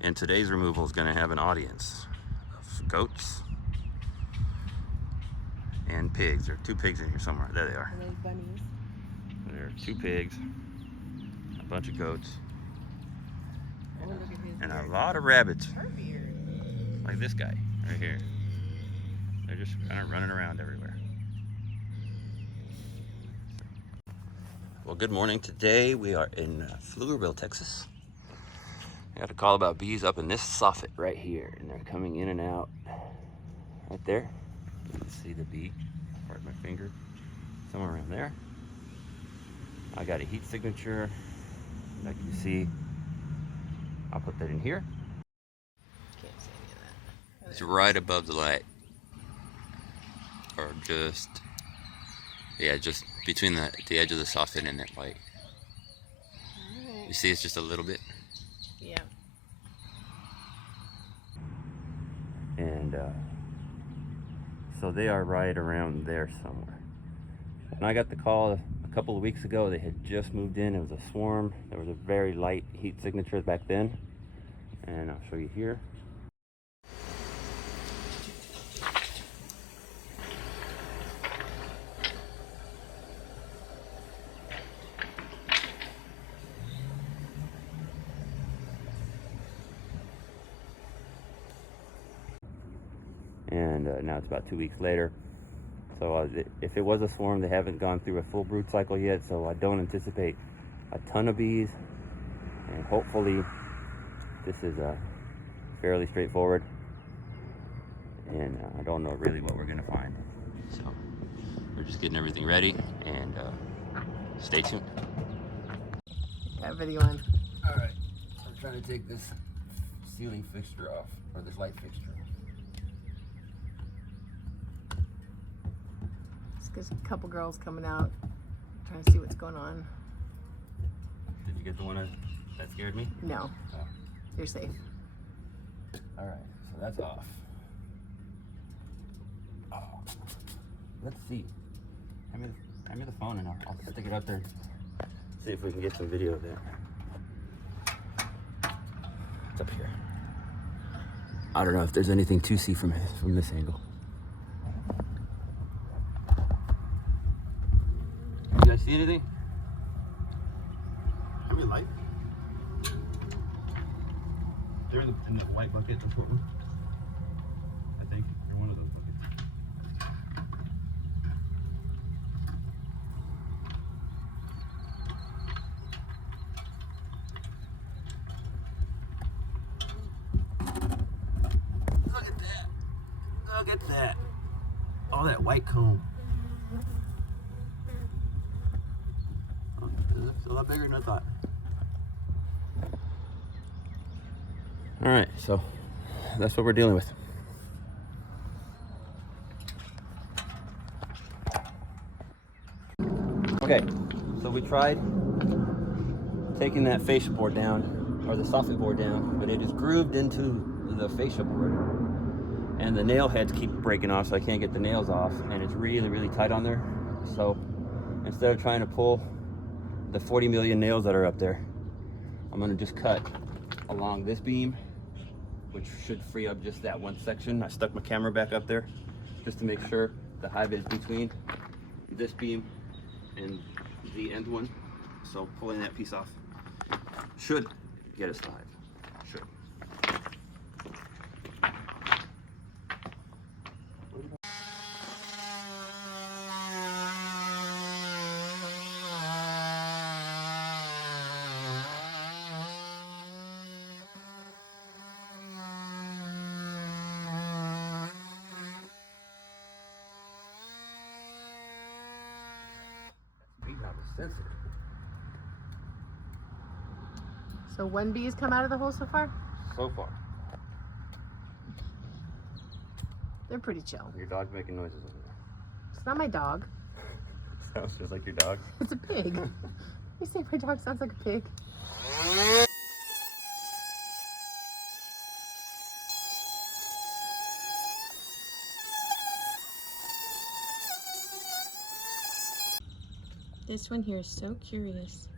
And today's removal is going to have an audience of goats and pigs. There are 2 pigs in here somewhere. There they are. And those bunnies. There are 2 pigs, a bunch of goats, and a lot of rabbits. Like this guy right here. They're just kind of running around everywhere. Well, good morning. Today we are in Pflugerville, Texas. I got a call about bees up in this soffit right here, and they're coming in and out right there. You can see the bee, part of my finger, somewhere around there. I got a heat signature, like you see. I'll put that in here. Can't see any of that. It's right above the light, or just, yeah, just between the edge of the soffit and that light. Right. You see, it's just a little bit. Yeah. And so they are right around there somewhere. And I got the call a couple of weeks ago. They had just moved in. It was a swarm. There was a very light heat signature back then. And I'll show you here. And now it's about 2 weeks later. So if it was a swarm, they haven't gone through a full brood cycle yet, so I don't anticipate a ton of bees. And hopefully this is fairly straightforward. And I don't know really what we're gonna find. So we're just getting everything ready, and stay tuned. That video on. All right, I'm trying to take this ceiling fixture off, or this light fixture. There's a couple girls coming out, trying to see what's going on. Did you get the one that scared me? No. Oh. You're safe. All right, so that's off. Oh. Let's see. Hand me the phone and I'll stick it up there. See if we can get some video of that. It's up here. I don't know if there's anything to see from this angle. You guys see anything? Have we light? They're in the white bucket, the one. I think they're one of those buckets. Look at that! Look at that! All that white comb. It's a lot bigger than I thought. All right, so that's what we're dealing with. Okay, so we tried taking that fascia board down, or the soffit board down, but it is grooved into the fascia board, and the nail heads keep breaking off, so I can't get the nails off, and it's really, really tight on there. So instead of trying to pull the 40 million nails that are up there, I'm gonna just cut along this beam, which should free up just that one section. I stuck my camera back up there just to make sure the hive is between this beam and the end one. So pulling that piece off should get us the hive. Should. Sensitive. So one bee's come out of the hole so far? So far. They're pretty chill. Your dog's making noises over there. It's not my dog. Sounds just like your dog. It's a pig. You say my dog sounds like a pig? This one here is so curious.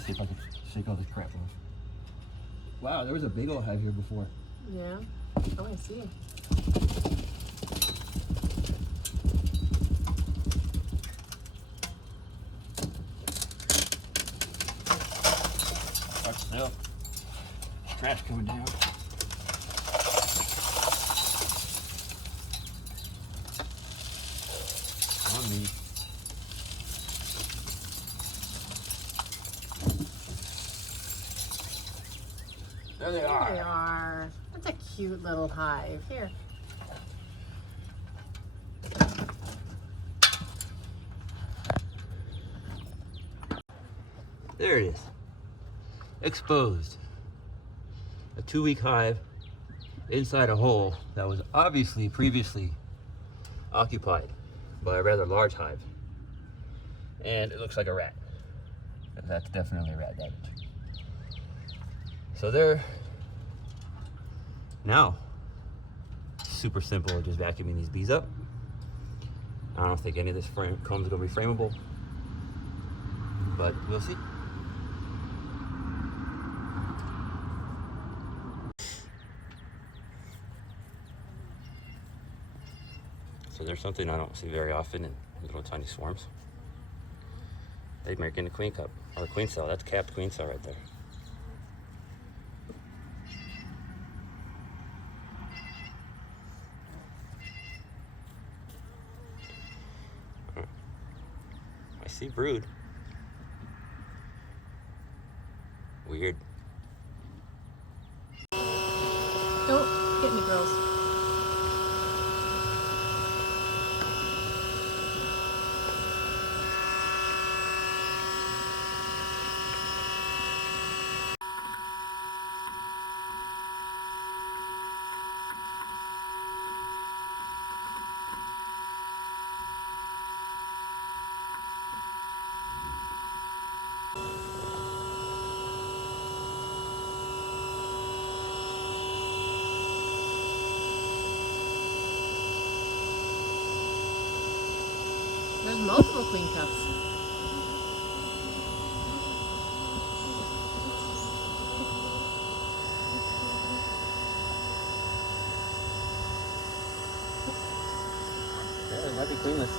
see if I can shake all this crap off. Wow, there was a big old hive here before. Yeah. Oh, I see. Watch yourself. Trash coming down. On me. There they are. There they are. That's a cute little hive. Here. There it is. Exposed. A 2-week hive inside a hole that was obviously previously occupied by a rather large hive. And it looks like a rat. That's definitely a rat damage. So there, now, super simple, just vacuuming these bees up. I don't think any of this comb is gonna be frameable, but we'll see. So there's something I don't see very often in little tiny swarms. They make in the queen cup, or queen cell. That's capped queen cell right there. I see brood. Weird. Don't get me, girls. There's multiple queen cups. Yeah, it might be queenless.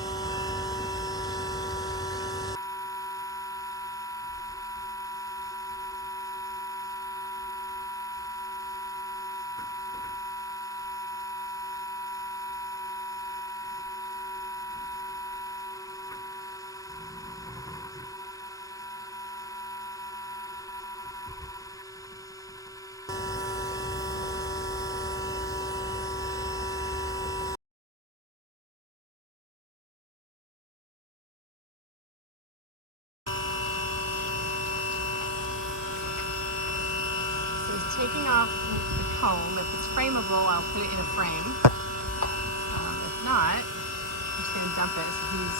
So he's taking off the comb. If it's frameable, I'll put it in a frame. If not, I'm just going to dump it. So he's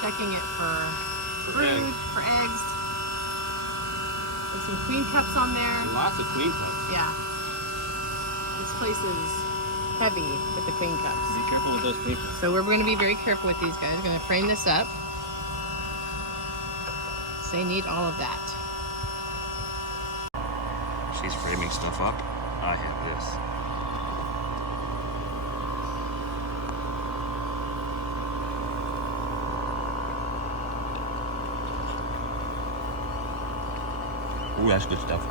checking it for brood, for eggs. There's some queen cups on there. Lots of queen cups. Yeah. This place is heavy with the queen cups. Be careful with those queen cups. So we're going to be very careful with these guys. We're going to frame this up. So they need all of that. She's framing stuff up. I have this. Ooh, that's good stuff.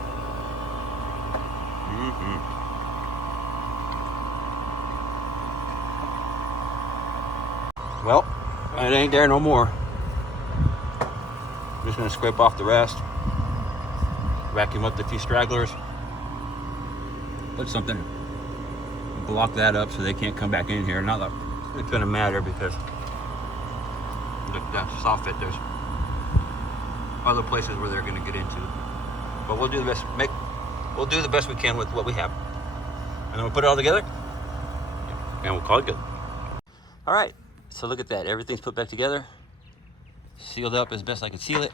Well, it ain't there no more. I'm just gonna scrape off the rest. Vacuum up the few stragglers. Put something, block that up so they can't come back in here. Not that it's gonna matter because that soffit, there's other places where they're gonna get into. But we'll do the best. We'll do the best we can with what we have, and then we'll put it all together, and we'll call it good. All right. So look at that. Everything's put back together, sealed up as best I could seal it.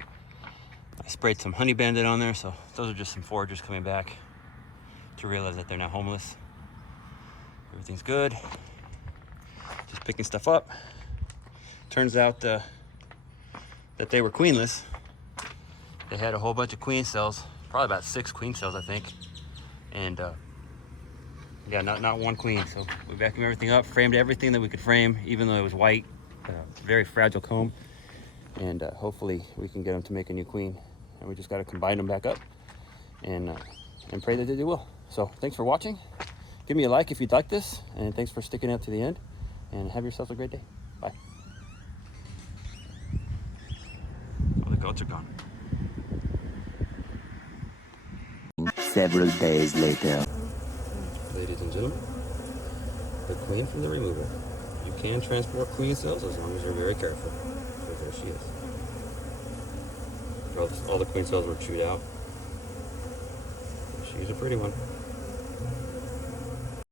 I sprayed some honey bandit on there, so those are just some foragers coming back to realize that they're now homeless. Everything's good. Just picking stuff up. Turns out that they were queenless, They had a whole bunch of queen cells, probably about 6 queen cells, I think. And yeah, not one queen. So we vacuumed everything up, framed everything that we could frame, even though it was white, very fragile comb. And hopefully we can get them to make a new queen. And we just got to combine them back up and pray that they do well. So thanks for watching. Give me a like if you'd like this, and thanks for sticking out to the end, and have yourself a great day. Bye. Oh, the goats are gone. Several days later. Ladies and gentlemen, the queen from the removal. You can transport queen cells as long as you're very careful. So there she is. All the queen cells were chewed out. She's a pretty one.